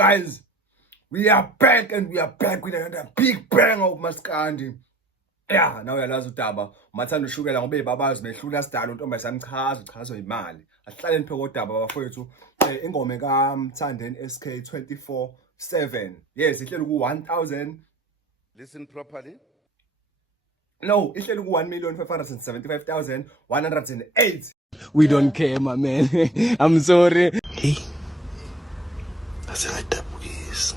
Guys, we are back and we are back with another big bang of Maskandi. Yeah, now uyalazi udaba umathanda ushukela ngoba ibabazi mehlula sidala untombi samchaza uchazwe imali. Asihlale niphe kodaba bafowethu ingoma kaMthandeni SK 24/7. Yes, ihlelo ku 1000. Listen properly. No, ihlelo ku 1,575,108. We don't care, my man. I'm sorry. Hey. Asengadabukiso.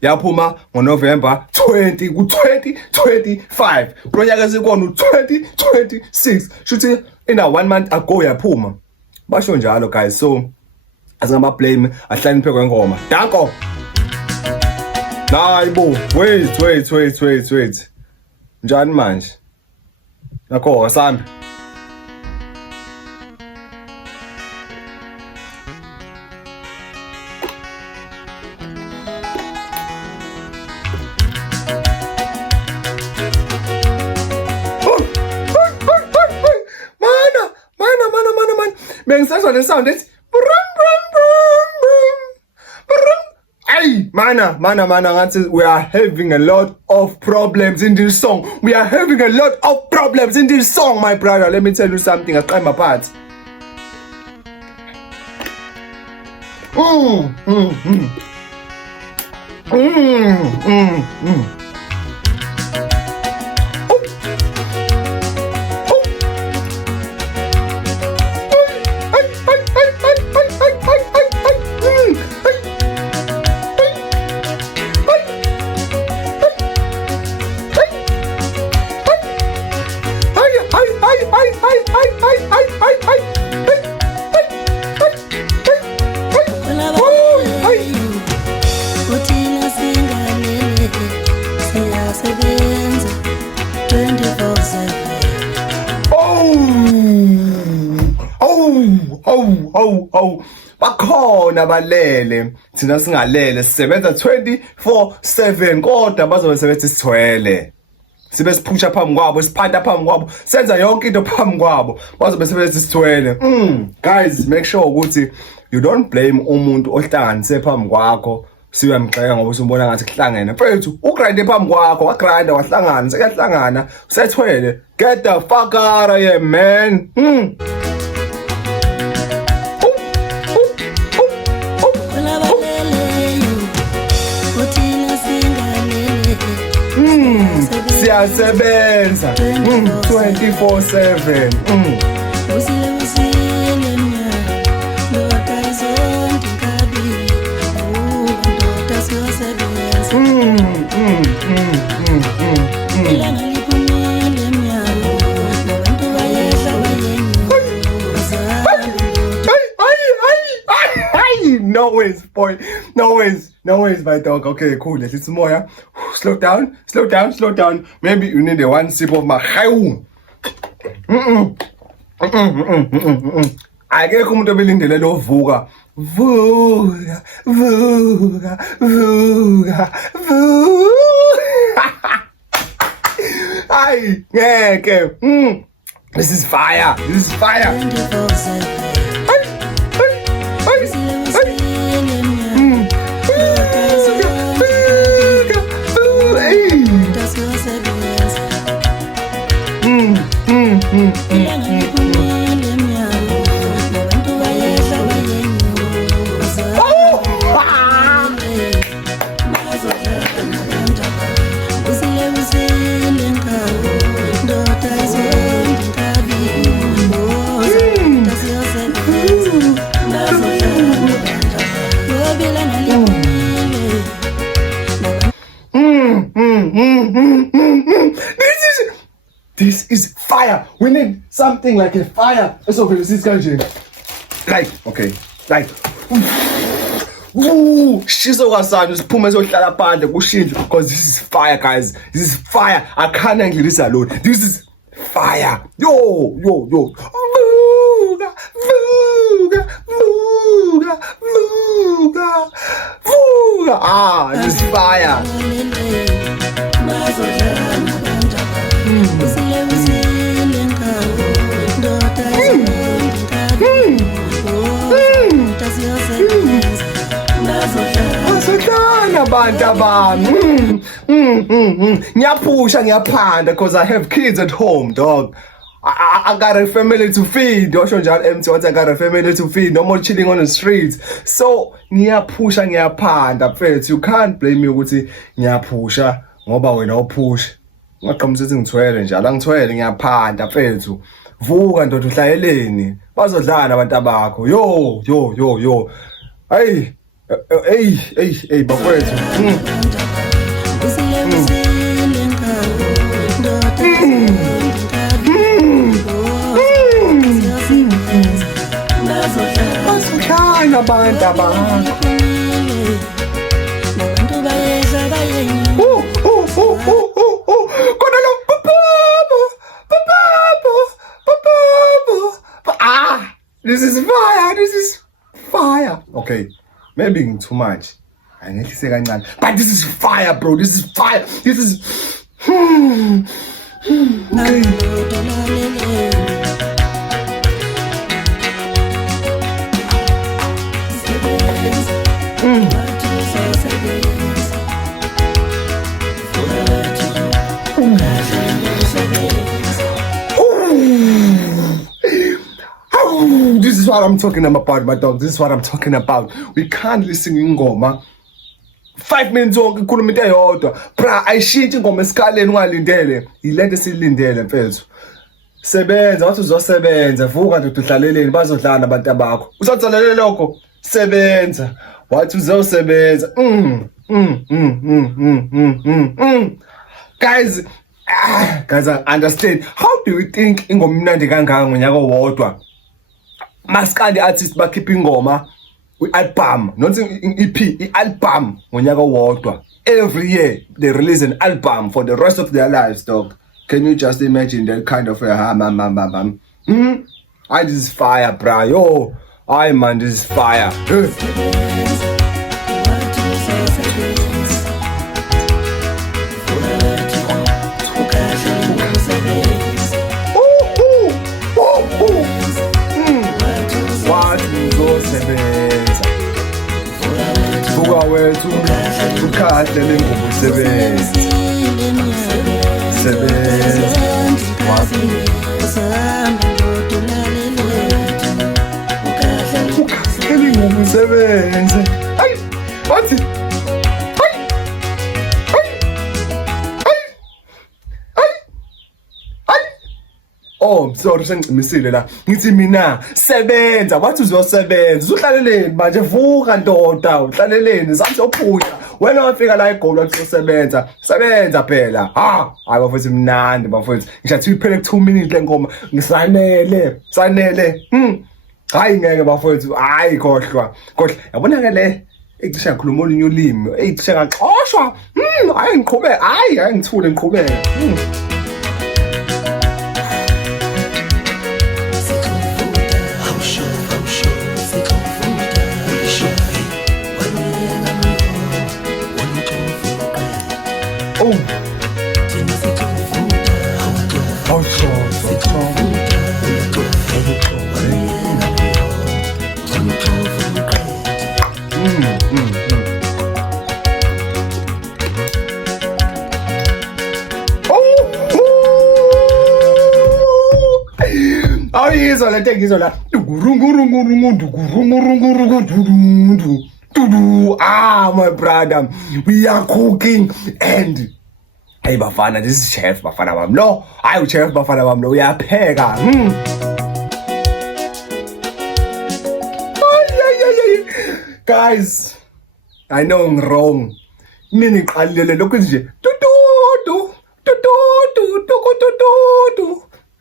Yaphuma ngoNovember 20 ku 2025. Kunyaka sekona u2026. Shuthi ina 1 month ago yaphuma. Basho njalo guys. So asingama blame ahlani niphe kwengoma. Danko. Hayibo. Wait. Njani manje? Nakho asambe. Bengisazwa le sound ethi Ay, mana, ngathi we are having a lot of problems in this song. We are having a lot of problems in this song, my brother. Let me tell you something. I climb apart. Bakhona balele thina singalele sisebenza 24/7 kodwa bazobe sebethi sithwele sibe siphusha phambi kwabo siphanda phambi kwabo senza yonke into phambi kwabo bazobe sebethi sithwele. Guys, make sure ukuthi you don't blame umuntu ohlanganise phambi kwakho siyamxeka ngoba usumbona ngathi kuhlangene mfethu ugrinde phambi kwakho wagrinda wahlangana sekuyahlangana usethwele. Get the fuck out of here, man. Siyasebenza 24/7. No ways, my dog. Okay, cool. Let's more. Yeah? Slow down. Maybe you need a one sip of my hayu. Ake umuntu obelindele lo vuka. Ay, ngeke. This is fire. This is fire. We need something like a fire. So this is shiso kwasana siphume sohlala phandle kushindle because this is fire, guys. This is fire. I can't handle this alone. This is fire. Yo. This is fire. bantu bami. Ngiyaphusha ngiyaphanda because I have kids at home, dog. I got a family to feed. Osho njalo empty once I got a family to feed. No more chilling on the streets. So ngiyaphusha ngiyaphanda mfethu. You can't blame me ukuthi ngiyaphusha ngoba wena uphusha. Ngaqhamusa ukuthi ngithwele njalo. Angithwele ngiyaphanda mfethu. Vuka ndoda uhlayeleni. Bazodlana abantu abakho. Yo. Hey bafethu. Bazodlana abantu abakho. This is fire. Okay, maybe too much. Angihlise kancane. But this is fire, bro. This is fire. This is This is what I'm talking about, my dog. This is what I'm talking about. We can't listen ingoma 5 minutes zonke ikhuluma into eyodwa. Bra, ayishintshe ingoma esikhaleni ungalindele. Yilento silindele mfethu. Sebenza, wathi uzosebenza, vuka nje udlaleleni bazodlana abantu abakho. Usatsalele lokho. Sebenza. Wathi uzosebenza. Guys, I understand. How do you think ingoma imnandi kangaka ngonyaka owodwa? Maskandi artists bakhipha ingoma album, not in EP, album ngonyaka owodwa. Every year they release an album for the rest of their lives, dog. Can you just imagine that kind of a this is fire, bro. Yo, man, this is fire. Sebenza vuka wethu ukhahle lengubo sebenza ukhahle lengubo sebenza hayi wathi Oh, sorry sengiqimisile la. Ngithi mina sebenza, wathi uzosebenza. Uhlaleleni manje vuka ndoda, uhlaleleni zamhle uphusha. Wena wafika la eGoli wathi usebenza. Sebenza phela. Hayi bafethu mnandi bafethu. Ngishathi iphele 2 minutes lengoma. Ngisanele. Hayi ngeke bafethu. Hayi khohlwa. Yabona ke le ecishe ngikhuluma olunye ulimi. Ecishe ngaxoshwa. Hayi ngiqhubeke. Hayi ngithule ngiqhubeke. Awuyizwa le nto engizwa la. My brother, we are cooking and hey bafana, this is chef bafana bam. No, hayi chef bafana bam. No, uyapheka. Guys, I know I'm wrong. Mina ngiqalile lokho nje.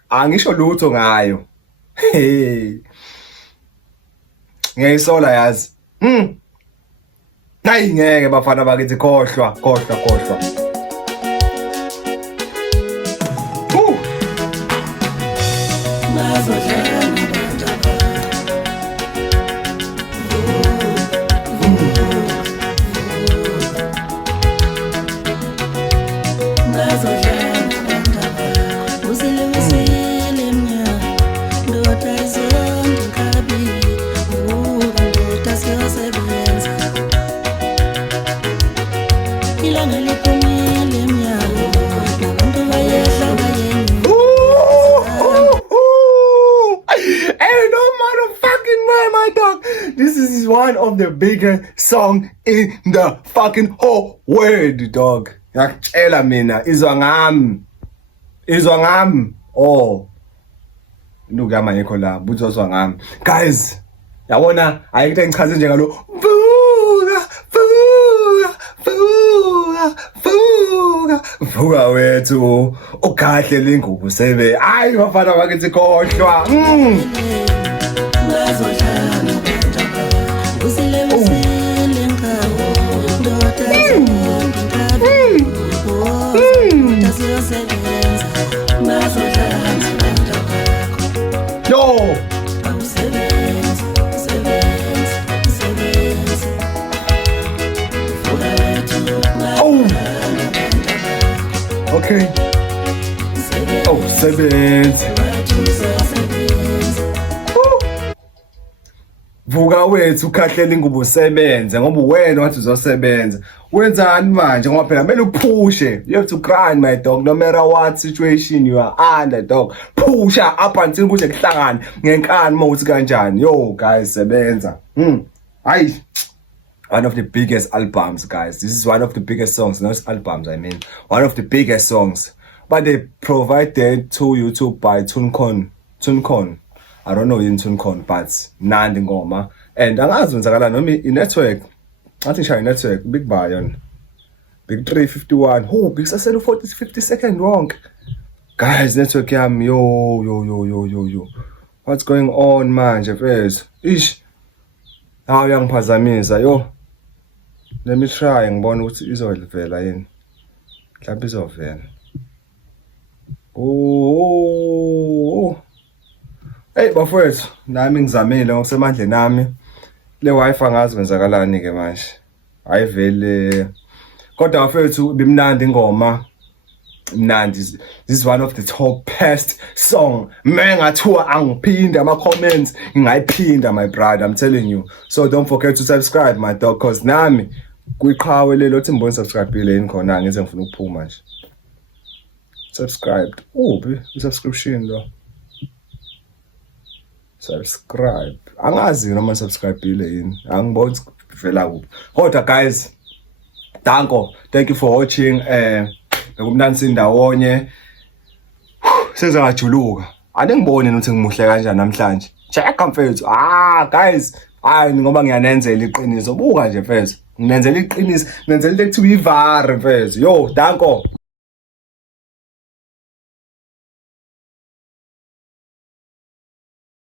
Angisho lutho ngayo. Ngiyayisola yazi. Hayi ngeke bafana bakithi khohlwa. one of the biggest song in the fucking whole world, dog. Ngiyakutshela mina, izwa ngami. Oh. Induku yami ayikho la, buthi uzwa ngami. Guys, yabona ayikho engichaze nje ngalo. Vuka wethu, ukahle lengubu sebe. Hayi bafana bakithi khohlwa. Yo. Oh. Okay. Oh, sebenza. Vuka wethu ukhahlela ingubo sebenze ngoba wena wathi uzosebenza. Wenzani manje ngoba phela kumele uphushe. You have to grind my dog no matter what situation you are under, dog. Pusha up until kuze kuhlangane ngenkani mawuthi kanjani. Yo guys sebenza. Hayi. One of the biggest albums, guys. This is one of the biggest songs, not albums, I mean. One of the biggest songs. But they provided to YouTube by TuneCon. I don't know in TuneCon, but Nandi Ngoma. And angazi wenzakala noma i-network. I think shaya network, big buy-on. Big 351. Oh, big saselu 40-50 second wrong. Guys, network yami, yo. What's going on, man, Jeffers? Ish. Hawu yangiphazamisa, yo. Let me try ngibone ukuthi izovela yini. Mhlawumbe izovela. Oh. Hey bafowethu, nami ngizamile ngokusemandleni nami. Le Wi-Fi ngazi wenzakalani ke manje. Ayivele. Kodwa bafowethu bimnandi ingoma. Mnandi. This is one of the top best song. Mengathiwa angiphinda ama comments ngingayiphinda my brother, I'm telling you. So don't forget to subscribe my dog cause nami kuyiqhawe lelothi ngibone subscribe yini khona ngize ngifuna ukuphuma nje. Subscribe. Subscription lo. Subscribe. Angazi noma subscribe yini. Angiboni vela kuphi. Kodwa guys, thank you for watching. Bekumnandi sindawonye. Sezangajuluka. Angiboni ukuthi ngimuhle kanjani namhlanje. Check mfethu. Guys, hayi ngoba ngiyanenzela iqiniso. Buka nje mfethu. Nginenzela iqiniso, ngenzela into ekuthiwa ivare mfethu. Yo, danko.